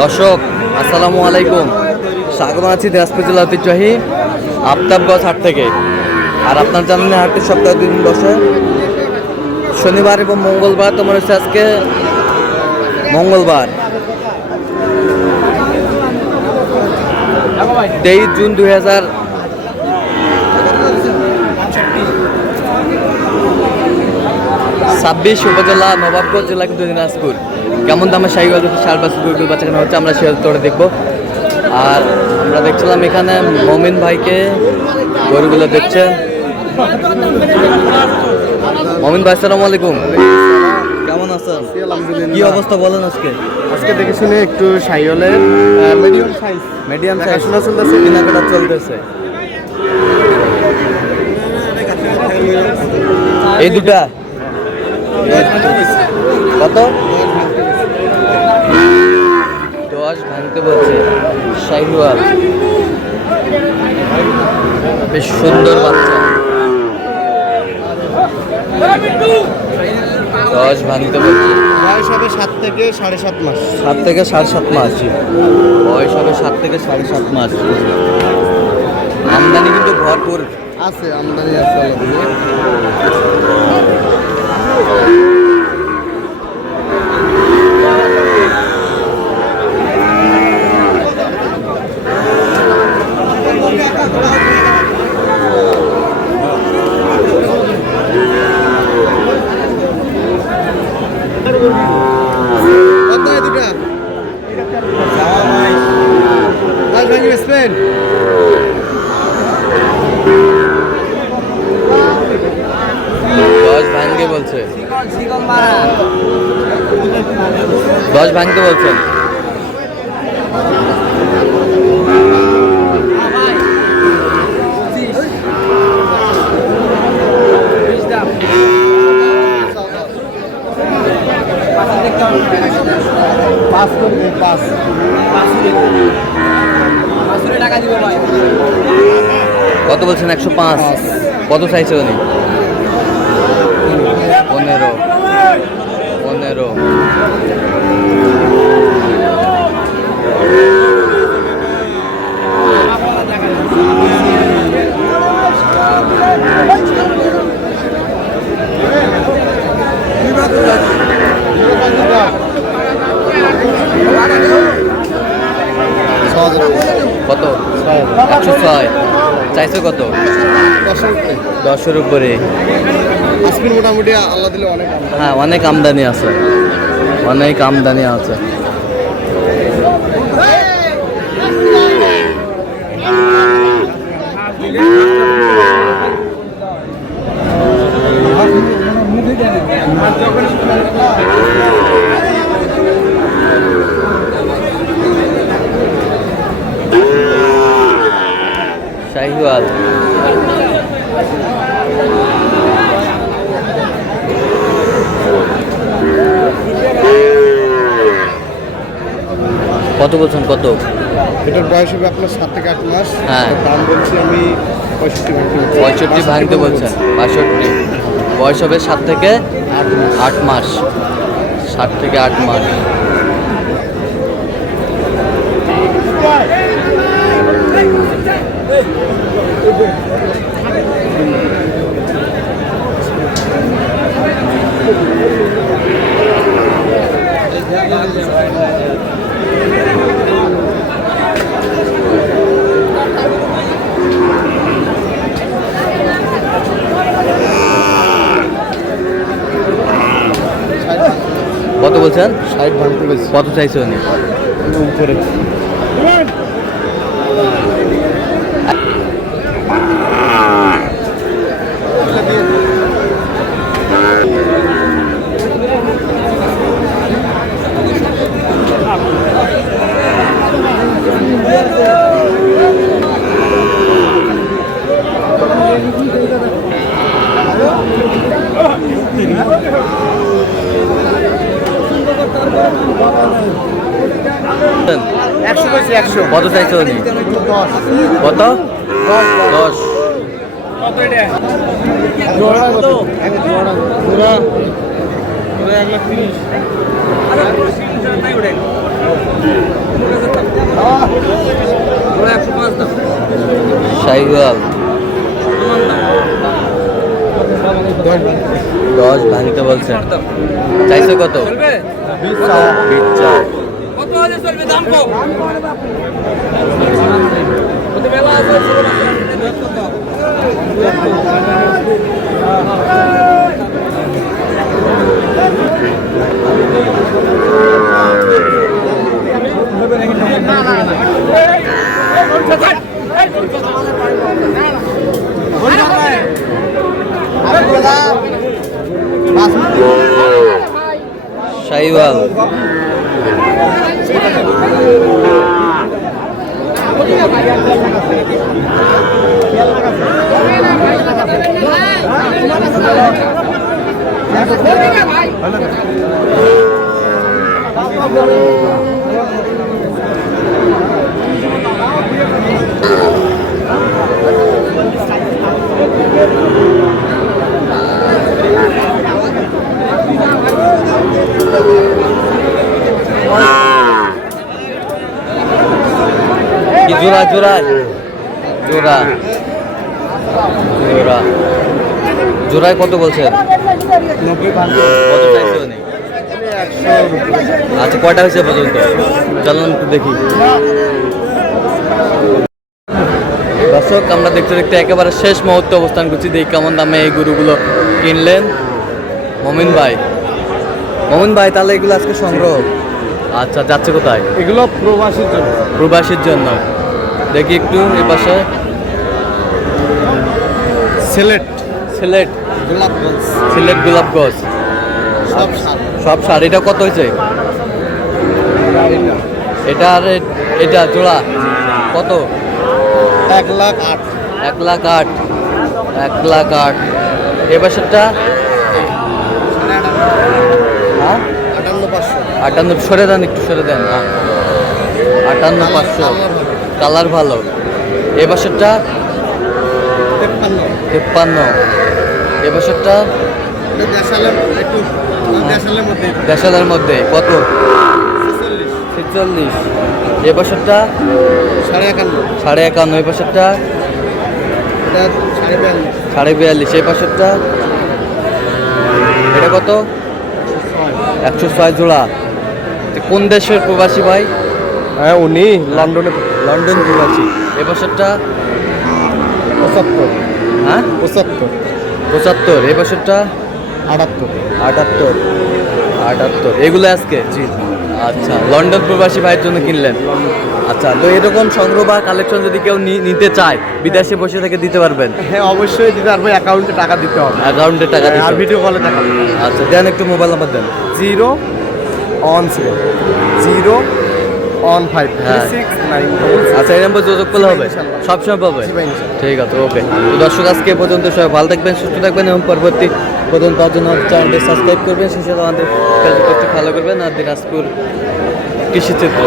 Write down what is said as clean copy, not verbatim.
দর্শক আসসালামু আলাইকুম, স্বাগত আছি দিনাজপুর জেলা ঐতিহ্যবাহী আফতাবগঞ্জ হাট থেকে। আর আপনার জানেন হাটটি সপ্তাহে 2 দিন বসে, শনিবার এবং মঙ্গলবার। তোমার হচ্ছে আজকে মঙ্গলবার 23 জুন 2026, উপজেলা নবাবগঞ্জ, জেলা কিন্তু দিনাজপুর। কেমন দামে শাহিওয়াল সার গরুগুলো বাচ্চা কেনা হচ্ছে আমরা সে তোরে দেখবো। আর আমরা দেখছিলাম এখানে মমিন ভাইকে গরুগুলো দেখছে। মমিন ভাই আসসালামু আলাইকুম, কেমন আছেন? কি অবস্থা বলেন আজকে? আজকে দেখে শুনে একটু শাহিওয়ালের মিডিয়াম সাইজ চলতেছে, কেনাকাটা চলতেছে। এই দুটা কত? 10 ভাঙতে বলছে। শাহিওয়াল বেশ সুন্দর বাচ্চা, 10 ভাঙতে বলছে। বয়স হবে 7 থেকে 7.5 মাস। 7 থেকে 7.5 মাস বয়স হবে, 7 থেকে 7.5 মাস। আমদানি কিন্তু ভরপুর আছে, আমদানি আছে। বলছে 10 ভাঙতে বলছেন। কত বলছেন? 105। কত চাইছে উনি? 15। কত? 106 চাইছে। কত? 10-এর উপরে। আজকে মোটামুটি আল্লাহ দিলে অনেক, হ্যাঁ অনেক আমদানি আছে, অনেক আমদানি আছে। শাহিওয়াল কত বলছেন? কত? এটার বয়স হবে আপনার 7 থেকে 8 মাস। হ্যাঁ, দাম বলছি আমি 65 ভাঙতে বলছেন। 62 বয়স হবে, 7 থেকে 8 মাস। 7 থেকে 8 মাস। কত বলছেন? 60 ভাঙতে বলছি। কত চাইছে উনি? উপরে কত চাইছে উনি? কত? 10। জোড়া কত? জোড়া 1,30,000। শাহিওয়াল 10 ভাঙতে বলছেন, চাইছে কত? 20 চাও। শাহিওয়াল কি জোড়া জোড়া জোড়া জোড়া জোড়ায় কত বলছেন? কত চাইছে উনি? আচ্ছা, কয়টা হয়েছে পর্যন্ত? চলুন একটু দেখি। দর্শক, আমরা দেখতে দেখতে একেবারে শেষ মুহূর্তে অবস্থান করছি। দেখি কেমন দামে এই গরুগুলো কিনলেন মমিন ভাই। মমিন ভাই, তাহলে এগুলো আজকে সংগ্রহ? আচ্ছা, যাচ্ছে কোথায়? এগুলো প্রবাসীর জন্য। প্রবাসীর জন্য। দেখি একটু এই পাশে। সিলেট সিলেট গোলাপগঞ্জ সিলেট গোলাপগঞ্জ সব সাত। সব সার। এটা কত হয়েছে? এটা আর এটা জোড়া কত? 1,08,000। 1,08,000। 1,08,000। এ বছরটা? হ্যাঁ, 58,500। 58। সরে দেন, একটু সরে দেন। 58,500। কালার ভালো। এ বছরটা? 53। এ বছরটা? দেশালের মধ্যে কত? 46। এ বছরটা? 51.5। এ বছরটা? 42.5। এই বছরটা? এটা কত? 106 জোড়া। কোন দেশের প্রবাসী ভাই? হ্যাঁ, উনি লন্ডন প্রবাসী। এ বছরটা? 75। হ্যাঁ, 75। এ বছরটা? 78। এগুলো আজকে? জি। আচ্ছা, লন্ডন প্রবাসী ভাইয়ের জন্য কিনলেন। আচ্ছা, তো এরকম সংগ্রহ বা কালেকশন যদি কেউ নিতে চায়, বিদেশে বসে থেকে দিতে পারবেন? হ্যাঁ, অবশ্যই দিতে পারবো। অ্যাকাউন্টে টাকা দিতে হবে। অ্যাকাউন্টে টাকা দিতে আর হবে। ভিডিও কলে টাকা দিতে হবে। আচ্ছা, দেন একটু মোবাইল নাম্বার দেন। 017-015-3696। আচ্ছা, এই নাম্বার যোগাযোগ করলে হবে? ইনশাল্লাহ। সবসময় পাবে? জি ভাই, ইনশাল্লাহ। ঠিক আছে, ওকে। তো দর্শক, আজকে এ পর্যন্ত সবাই ভালো থাকবেন, সুস্থ থাকবেন এবং পরবর্তী পর্যন্ত তার জন্য চ্যানেলটি সাবস্ক্রাইব করবেন। সেই সাথে আমাদের ফেসবুক পেজটি ফলো করবেন। আর দিনাজপুর কৃষিচিত্র।